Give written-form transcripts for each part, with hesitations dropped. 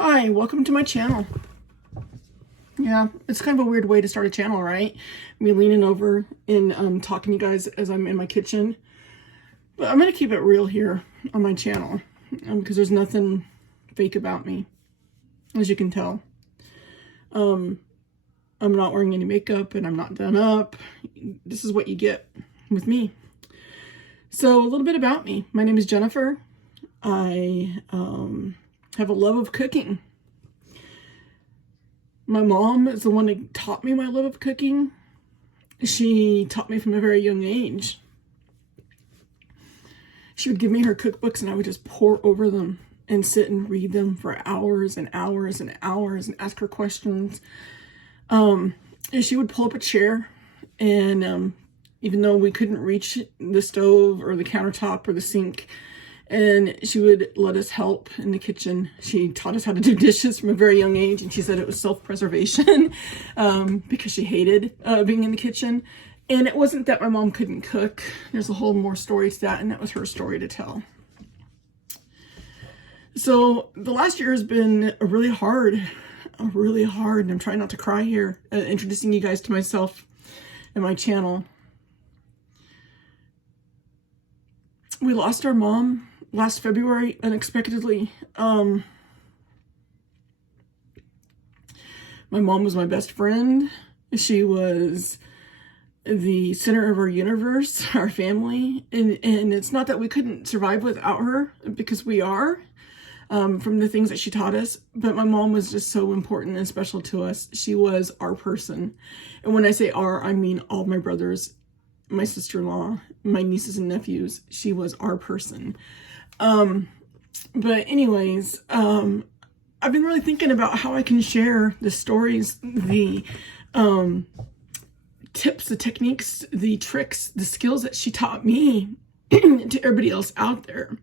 Hi, welcome to my channel. Yeah, it's kind of a weird way to start a channel, right? Me leaning over and talking to you guys as I'm in my kitchen. But I'm going to keep it real here on my channel because there's nothing fake about me, as you can tell. I'm not wearing any makeup and I'm not done up. This is what you get with me. So a little bit about me. My name is Jennifer. I have a love of cooking. My mom is the one that taught me my love of cooking. She taught me from a very young age. She would give me her cookbooks and I would just pour over them and sit and read them for hours and hours and hours and ask her questions. And she would pull up a chair and even though we couldn't reach the stove or the countertop or the sink, and she would let us help in the kitchen. She taught us how to do dishes from a very young age, and she said it was self-preservation because she hated being in the kitchen. And it wasn't that my mom couldn't cook. There's a whole more story to that, and that was her story to tell. So the last year has been really hard, and I'm trying not to cry here, introducing you guys to myself and my channel. We lost our mom last February unexpectedly. My mom was my best friend. She was the center of our universe, our family. And it's not that we couldn't survive without her, because we are, from the things that she taught us. But my mom was just so important and special to us. She was our person. And when I say our, I mean all my brothers, my sister-in-law, my nieces and nephews. She was our person. But anyways, I've been really thinking about how I can share the stories, the tips, the techniques, the tricks, the skills that she taught me to everybody else out there.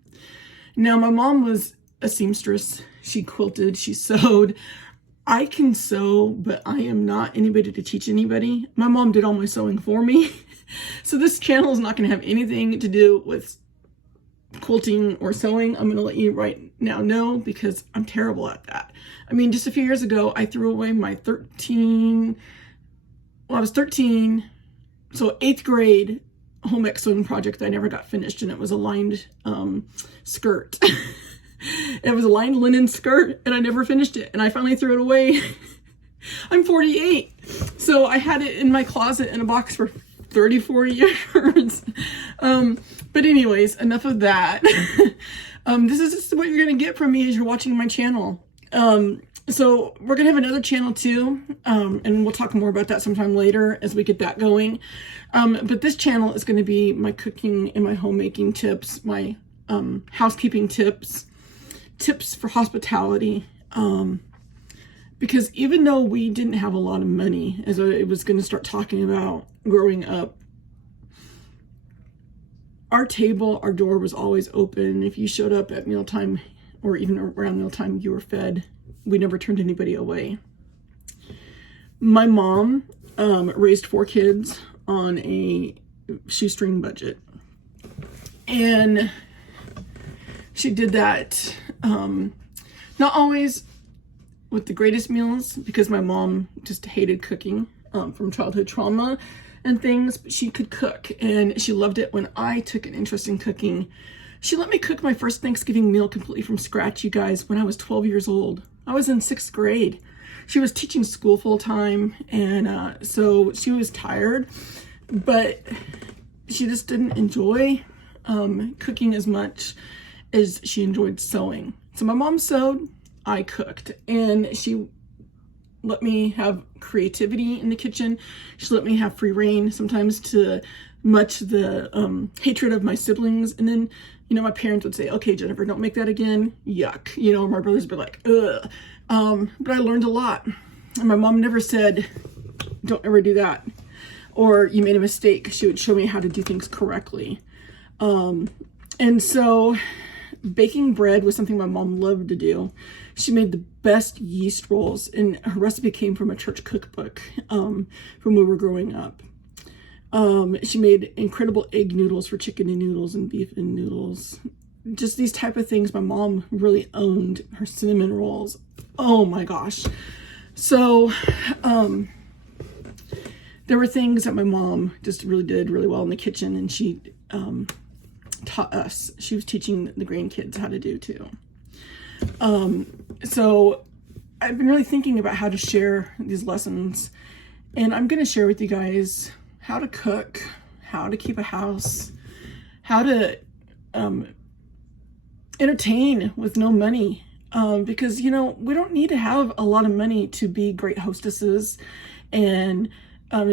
Now, my mom was a seamstress. She quilted, she sewed. I can sew, but I am not anybody to teach anybody. My mom did all my sewing for me. So this channel is not going to have anything to do with quilting or sewing. I'm going to let you right now know because I'm terrible at that. I mean, just a few years ago, I threw away my I was 13, so 8th grade home ec sewing project that I never got finished, and it was a lined skirt. It was a lined linen skirt, and I never finished it, and I finally threw it away. I'm 48, so I had it in my closet in a box for 34 years. But anyways, enough of that. This is just what you're going to get from me as you're watching my channel. So we're going to have another channel too. And we'll talk more about that sometime later as we get that going. But this channel is going to be my cooking and my homemaking tips, my housekeeping tips, tips for hospitality. Because even though we didn't have a lot of money, as I was going to start talking about growing up, our table, our door was always open. If you showed up at mealtime or even around mealtime, you were fed. We never turned anybody away. My mom raised 4 kids on a shoestring budget. And she did that not always with the greatest meals, because my mom just hated cooking from childhood trauma and things, but she could cook and she loved it when I took an interest in cooking. She let me cook my first Thanksgiving meal completely from scratch, you guys, when I was 12 years old. I was in 6th grade. She was teaching school full time, and so she was tired, but she just didn't enjoy cooking as much as she enjoyed sewing. So my mom sewed, I cooked, and she let me have creativity in the kitchen. She let me have free reign, sometimes to much the hatred of my siblings. And then, you know, my parents would say, okay, Jennifer, don't make that again. Yuck. You know, my brothers would be like, ugh. But I learned a lot. And my mom never said, don't ever do that. Or you made a mistake. She would show me how to do things correctly. And so baking bread was something my mom loved to do. She made the best yeast rolls, and her recipe came from a church cookbook from when we were growing up. She made incredible egg noodles for chicken and noodles and beef and noodles. Just these type of things my mom really owned. Her cinnamon rolls. Oh my gosh. So, there were things that my mom just really did really well in the kitchen, and she taught us. She was teaching the grandkids how to do too. So I've been really thinking about how to share these lessons, and I'm going to share with you guys how to cook, how to keep a house, how to entertain with no money. Because, you know, we don't need to have a lot of money to be great hostesses and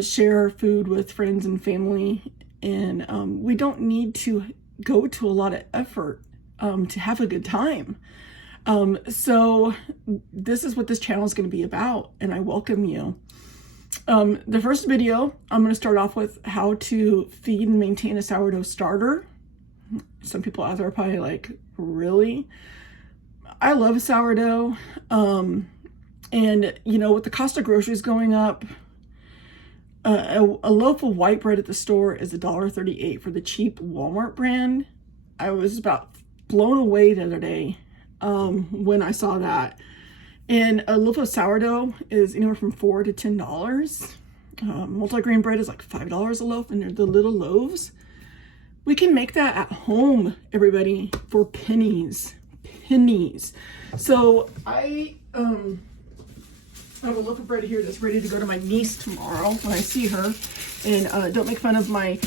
share food with friends and family. And we don't need to go to a lot of effort to have a good time. So this is what this channel is going to be about, and I welcome you. The first video, I'm going to start off with how to feed and maintain a sourdough starter. Some people out there are probably like, really? I love sourdough. And you know, with the cost of groceries going up, a loaf of white bread at the store is $1.38 for the cheap Walmart brand. I was about blown away the other day when I saw that. And a loaf of sourdough is anywhere from $4 to $10. Multigrain bread is like $5 a loaf, and they're the little loaves. We can make that at home, everybody, for pennies. Pennies. So I have a loaf of bread here that's ready to go to my niece tomorrow when I see her. And don't make fun of my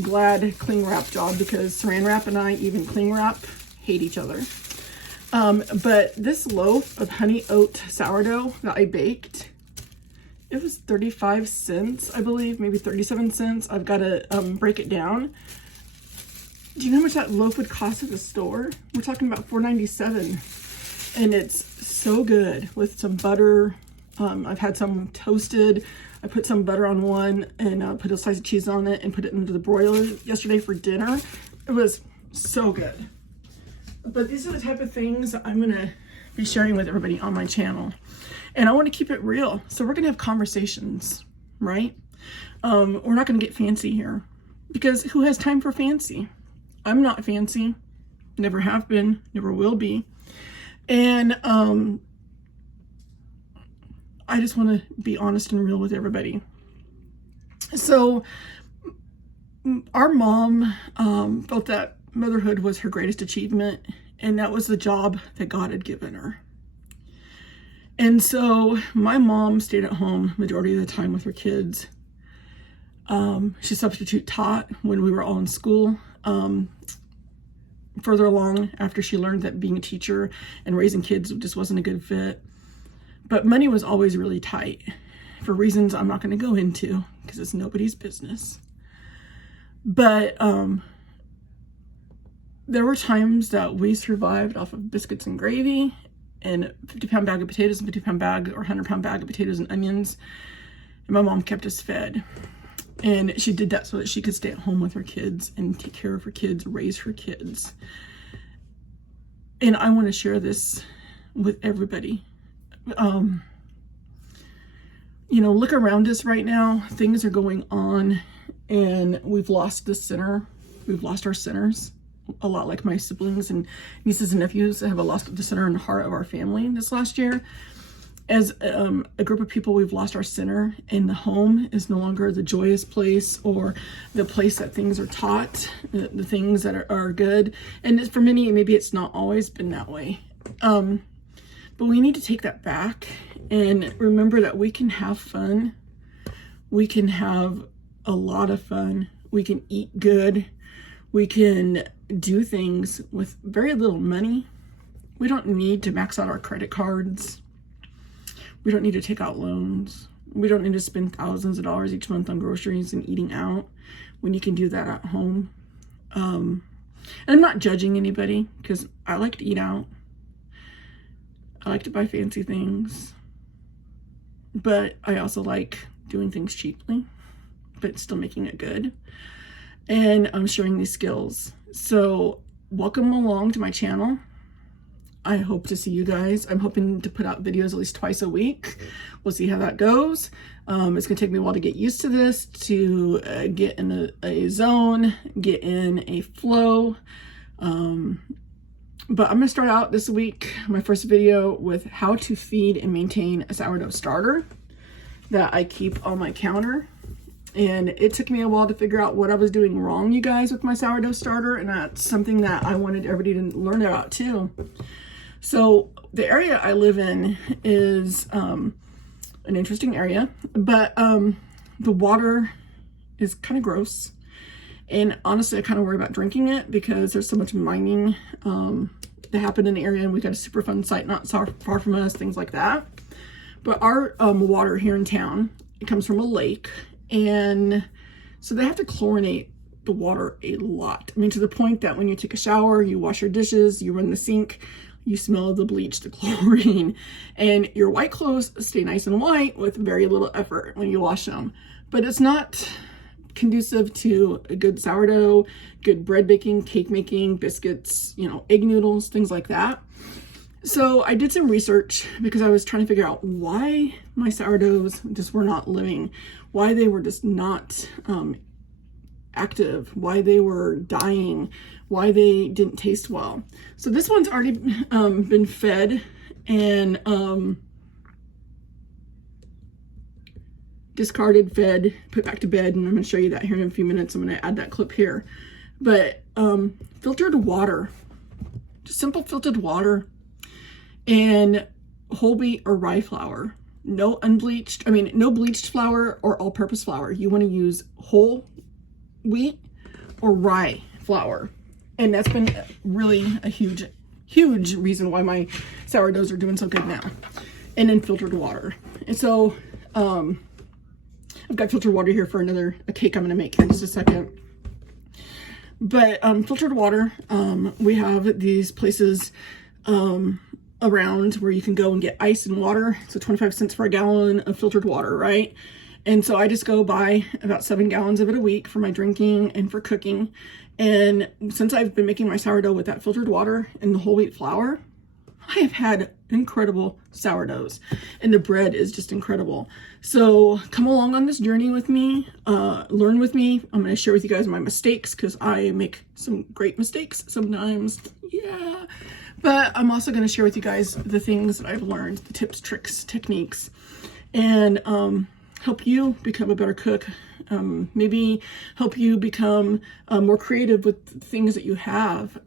Glad cling wrap job, because Saran Wrap and I, even cling wrap, hate each other. But this loaf of honey oat sourdough that I baked, it was 35 cents, I believe, maybe 37 cents. I've got to break it down. Do you know how much that loaf would cost at the store? We're talking about $4.97. And it's so good with some butter. I've had some toasted. I put some butter on one and put a slice of cheese on it and put it into the broiler yesterday for dinner. It was so good. But these are the type of things that I'm going to be sharing with everybody on my channel. And I want to keep it real. So we're going to have conversations, right? We're not going to get fancy here, because who has time for fancy? I'm not fancy. Never have been, never will be. And I just want to be honest and real with everybody. So our mom felt that motherhood was her greatest achievement, and that was the job that God had given her. And so my mom stayed at home majority of the time with her kids. She substitute taught when we were all in school. Further along, after she learned that being a teacher and raising kids just wasn't a good fit. But money was always really tight for reasons I'm not going to go into, because it's nobody's business. But there were times that we survived off of biscuits and gravy and a 50-pound bag of potatoes, and 50-pound bag or 100-pound bag of potatoes and onions. And my mom kept us fed. And she did that so that she could stay at home with her kids and take care of her kids, raise her kids. And I want to share this with everybody. You know, look around us right now. Things are going on, and we've lost the center. We've lost our centers, a lot like my siblings and nieces and nephews have lost the center and heart of our family this last year. As a group of people, we've lost our center, and the home is no longer the joyous place or the place that things are taught, the things that are good. And for many, maybe it's not always been that way. But we need to take that back and remember that we can have fun. We can have a lot of fun. We can eat good. We can do things with very little money. We don't need to max out our credit cards. We don't need to take out loans. We don't need to spend thousands of dollars each month on groceries and eating out when you can do that at home. And I'm not judging anybody, because I like to eat out. I like to buy fancy things. But I also like doing things cheaply, but still making it good. And I'm sharing these skills. So welcome along to my channel. I hope to see you guys. I'm hoping to put out videos at least twice a week. We'll see how that goes. It's gonna take me a while to get used to this, to get in a zone, get in a flow. But I'm going to start out this week, my first video, with how to feed and maintain a sourdough starter that I keep on my counter. And it took me a while to figure out what I was doing wrong, you guys, with my sourdough starter. And that's something that I wanted everybody to learn about too. So the area I live in is an interesting area, but the water is kind of gross. And honestly, I kind of worry about drinking it because there's so much mining that happened in the area, and we got a super fun site not so far from us, things like that. But our water here in town, it comes from a lake, and so they have to chlorinate the water a lot. I mean, to the point that when you take a shower, you wash your dishes, you run the sink, you smell the bleach, the chlorine, and your white clothes stay nice and white with very little effort when you wash them. But it's not conducive to a good sourdough, good bread baking, cake making, biscuits, you know, egg noodles, things like that. So I did some research because I was trying to figure out why my sourdoughs just were not living, why they were just not active, why they were dying, why they didn't taste well. So this one's already been fed and discarded, fed, put back to bed, and I'm going to show you that here in a few minutes. I'm going to add that clip here. But filtered water, just simple filtered water, and whole wheat or rye flour. No unbleached, no bleached flour or all-purpose flour. You want to use whole wheat or rye flour. And that's been really a huge reason why my sourdoughs are doing so good now. And then filtered water. And so I've got filtered water here for a cake I'm going to make here in just a second. But filtered water, we have these places around where you can go and get ice and water. So 25 cents for a gallon of filtered water, right? And so I just go buy about 7 gallons of it a week for my drinking and for cooking. And since I've been making my sourdough with that filtered water and the whole wheat flour, I have had incredible sourdoughs, and the bread is just incredible. So come along on this journey with me, learn with me. I'm going to share with you guys my mistakes because I make some great mistakes sometimes. Yeah. But I'm also going to share with you guys the things that I've learned, the tips, tricks, techniques, and help you become a better cook. Maybe help you become more creative with things that you have.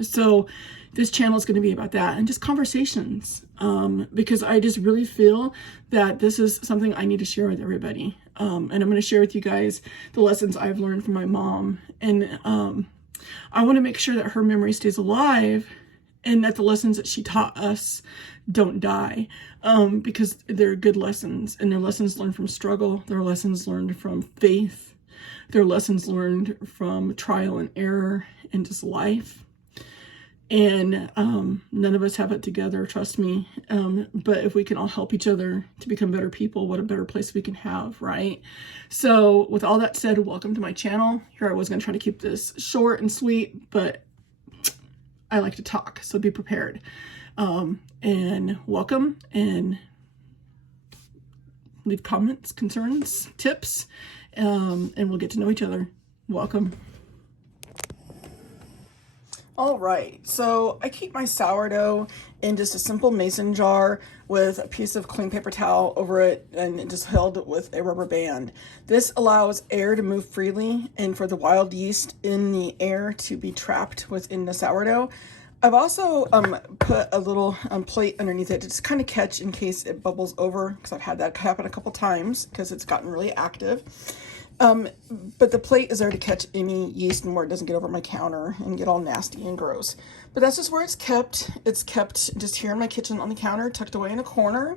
So this channel is going to be about that and just conversations, because I just really feel that this is something I need to share with everybody. And I'm going to share with you guys the lessons I've learned from my mom. And I want to make sure that her memory stays alive and that the lessons that she taught us don't die, because they're good lessons, and they're lessons learned from struggle. They're lessons learned from faith. They're lessons learned from trial and error and just life. And none of us have it together, trust me. But if we can all help each other to become better people, what a better place we can have, right? So with all that said, welcome to my channel. Here I was going to try to keep this short and sweet, but I like to talk, so be prepared. And welcome, and leave comments, concerns, tips, and we'll get to know each other. Welcome. All right, so I keep my sourdough in just a simple mason jar with a piece of clean paper towel over it, and just held with a rubber band. This allows air to move freely and for the wild yeast in the air to be trapped within the sourdough. I've also put a little plate underneath it to just kind of catch in case it bubbles over, because I've had that happen a couple times because it's gotten really active. But the plate is there to catch any yeast and where it doesn't get over my counter and get all nasty and gross. But that's just where it's kept. It's kept just here in my kitchen on the counter, tucked away in a corner.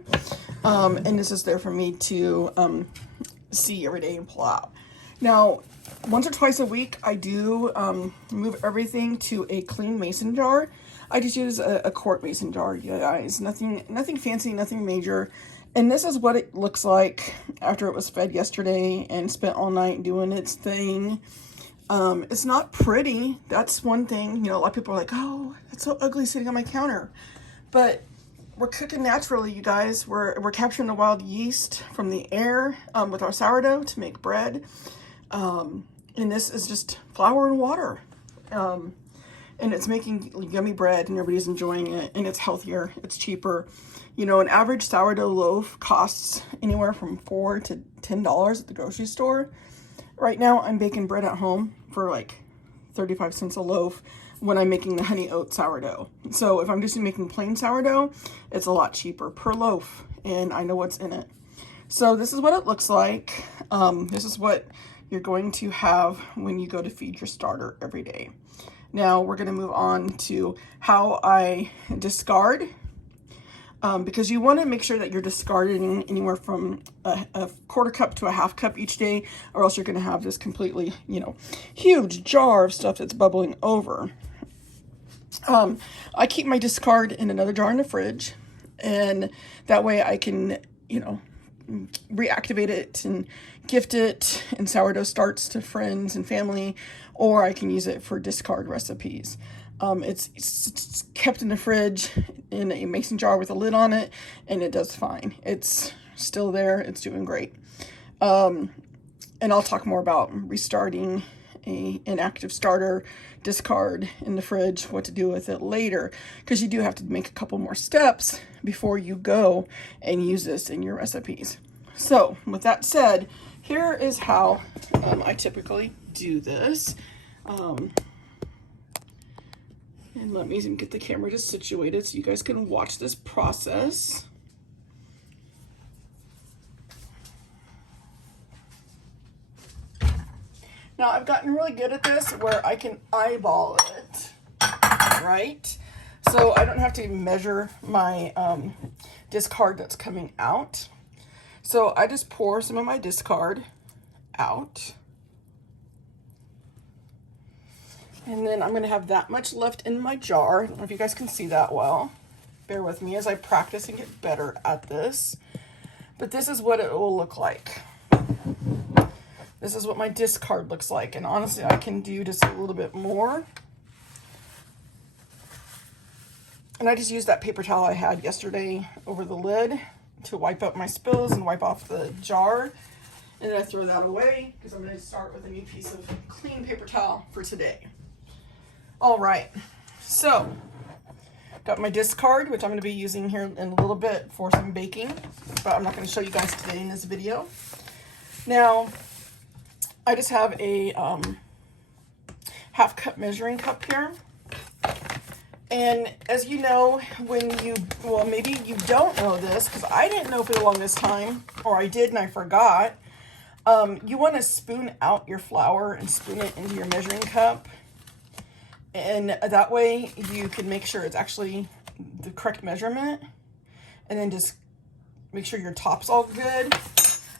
And this is there for me to see every day and pull out. Now, once or twice a week, I do move everything to a clean mason jar. I just use a quart mason jar, you guys. Nothing fancy, nothing major. And this is what it looks like after it was fed yesterday and spent all night doing its thing. It's not pretty. That's one thing. You know, a lot of people are like, oh, it's so ugly sitting on my counter. But we're cooking naturally, you guys. We're capturing the wild yeast from the air with our sourdough to make bread. And this is just flour and water. and it's making yummy bread and everybody's enjoying it, and it's healthier, it's cheaper. You know, an average sourdough loaf costs anywhere from $4 to $10 at the grocery store. Right now, I'm baking bread at home for like 35 cents a loaf when I'm making the honey oat sourdough. So if I'm just making plain sourdough, it's a lot cheaper per loaf, and I know what's in it. So this is what it looks like. This is what you're going to have when you go to feed your starter every day. Now we're going to move on to how I discard, because you want to make sure that you're discarding anywhere from a quarter cup to a half cup each day, or else you're going to have this completely, you know, huge jar of stuff that's bubbling over. I keep my discard in another jar in the fridge, and that way I can, you know, reactivate it and gift it in sourdough starts to friends and family, or I can use it for discard recipes. It's kept in the fridge in a mason jar with a lid on it, and it does fine. It's still there. It's doing great. And I'll talk more about restarting an inactive starter discard in the fridge, what to do with it later, because you do have to make a couple more steps before you go and use this in your recipes. So with that said, here is how I typically do this. And let me get the camera just situated so you guys can watch this process. Now I've gotten really good at this where I can eyeball it, right? So I don't have to measure my discard that's coming out. So I just pour some of my discard out. And then I'm going to have that much left in my jar. I don't know if you guys can see that well. Bear with me as I practice and get better at this. But this is what it will look like. This is what my discard looks like. And honestly, I can do just a little bit more. And I just used that paper towel I had yesterday over the lid to wipe up my spills and wipe off the jar. And then I throw that away because I'm going to start with a new piece of clean paper towel for today. All right, so got my discard, which I'm going to be using here in a little bit for some baking, but I'm not going to show you guys today in this video. Now, I just have a half cup measuring cup here. And as you know, well, maybe you don't know this, because I didn't know for the longest time, or I did and I forgot, you want to spoon out your flour and spoon it into your measuring cup. And that way you can make sure it's actually the correct measurement, and then just make sure your top's all good.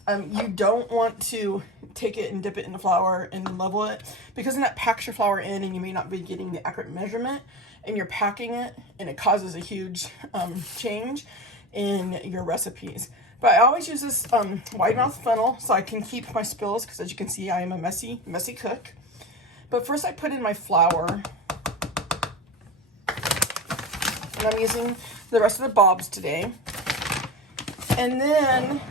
You don't want to take it and dip it in the flour and level it, because then that packs your flour in and you may not be getting the accurate measurement, and you're packing it and it causes a huge change in your recipes. But I always use this wide mouth funnel so I can keep my spills, because as you can see, I am a messy cook. But first I put in my flour, and I'm using the rest of the bobs today. And then,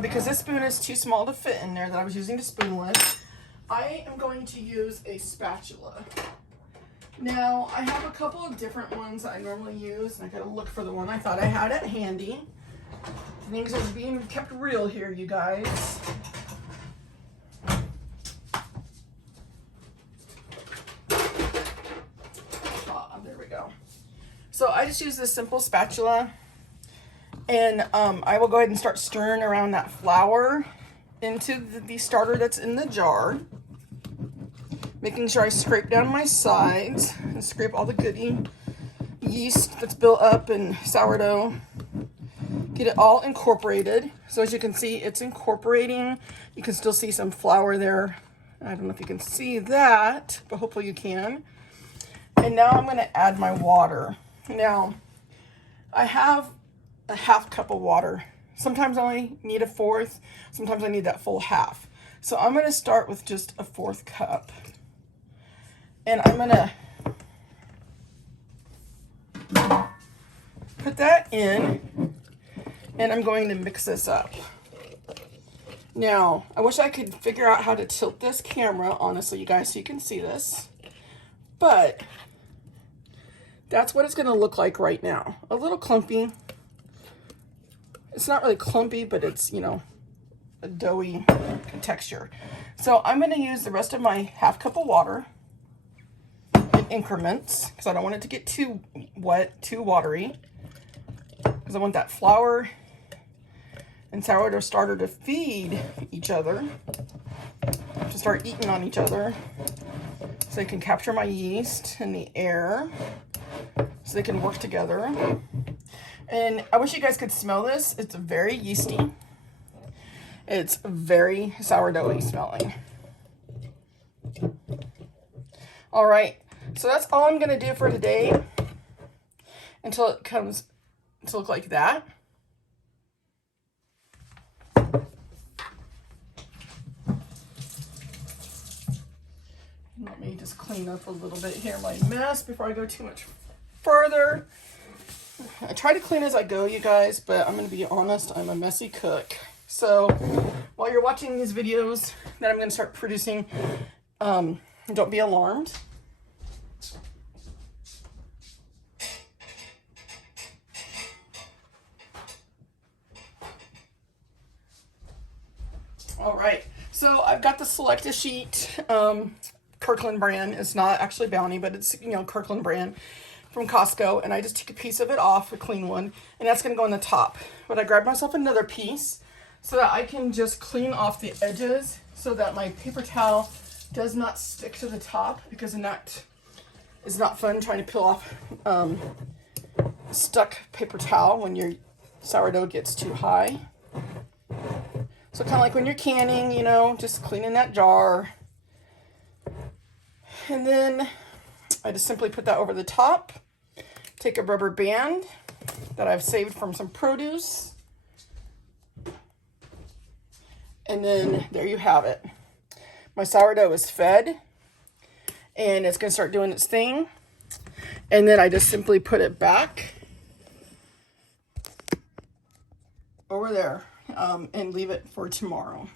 because this spoon is too small to fit in there that I was using to spoon with, I am going to use a spatula. Now, I have a couple of different ones that I normally use, and I gotta look for the one I thought I had it handy. Things are being kept real here, you guys. There we go. So I just use this simple spatula, and I will go ahead and start stirring around that flour into the starter that's in the jar, making sure I scrape down my sides and scrape all the goody yeast that's built up in sourdough. Get it all incorporated. So as you can see, it's incorporating. You can still see some flour there. I don't know if you can see that, but hopefully you can. And now I'm going to add my water. Now, I have a half cup of water. Sometimes I only need a fourth. Sometimes I need that full half. So I'm going to start with just a fourth cup. And I'm going to put that in, and I'm going to mix this up. Now, I wish I could figure out how to tilt this camera, honestly, you guys, so you can see this. But That's what it's going to look like right now. A little clumpy. It's not really clumpy, but it's, you know, a doughy texture. So I'm going to use the rest of my half cup of water in increments because I don't want it to get too wet, too watery. Because I want that flour and sourdough starter to feed each other, to start eating on each other, so they can capture my yeast in the air, so they can work together. And I wish you guys could smell this. It's very yeasty. It's very sourdoughy smelling. All right, so that's all I'm gonna do for today until it comes to look like that. Let me just clean up a little bit here my mess before I go too much further. I try to clean as I go, you guys, but I'm going to be honest, I'm a messy cook. So while you're watching these videos that I'm going to start producing, don't be alarmed. All right, so I've got the Selecta sheet, Kirkland brand. It's not actually Bounty, but it's, you know, Kirkland brand from Costco. And I just take a piece of it off, a clean one, and that's going to go on the top. But I grabbed myself another piece so that I can just clean off the edges so that my paper towel does not stick to the top, because then that is not fun trying to peel off stuck paper towel when your sourdough gets too high. So kind of like when you're canning, you know, just cleaning that jar. And then I just simply put that over the top. Take a rubber band that I've saved from some produce. And then there you have it. My sourdough is fed and it's going to start doing its thing. And then I just simply put it back over there and leave it for tomorrow.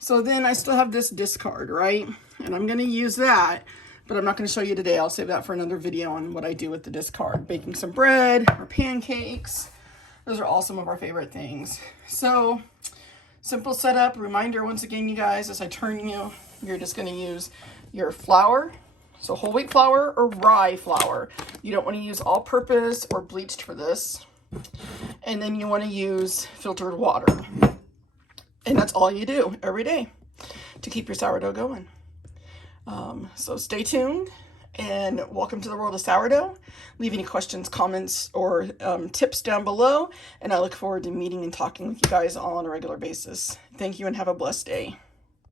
So then I still have this discard, right? And I'm going to use that, but I'm not going to show you today. I'll save that for another video on what I do with the discard. Baking some bread or pancakes. Those are all some of our favorite things. So simple setup. Reminder once again, you guys, as I turn you, you're just going to use your flour. So whole wheat flour or rye flour. You don't want to use all purpose or bleached for this. And then you want to use filtered water. And that's all you do every day to keep your sourdough going. So stay tuned and welcome to the world of sourdough. Leave any questions, comments, or tips down below. And I look forward to meeting and talking with you guys all on a regular basis. Thank you and have a blessed day.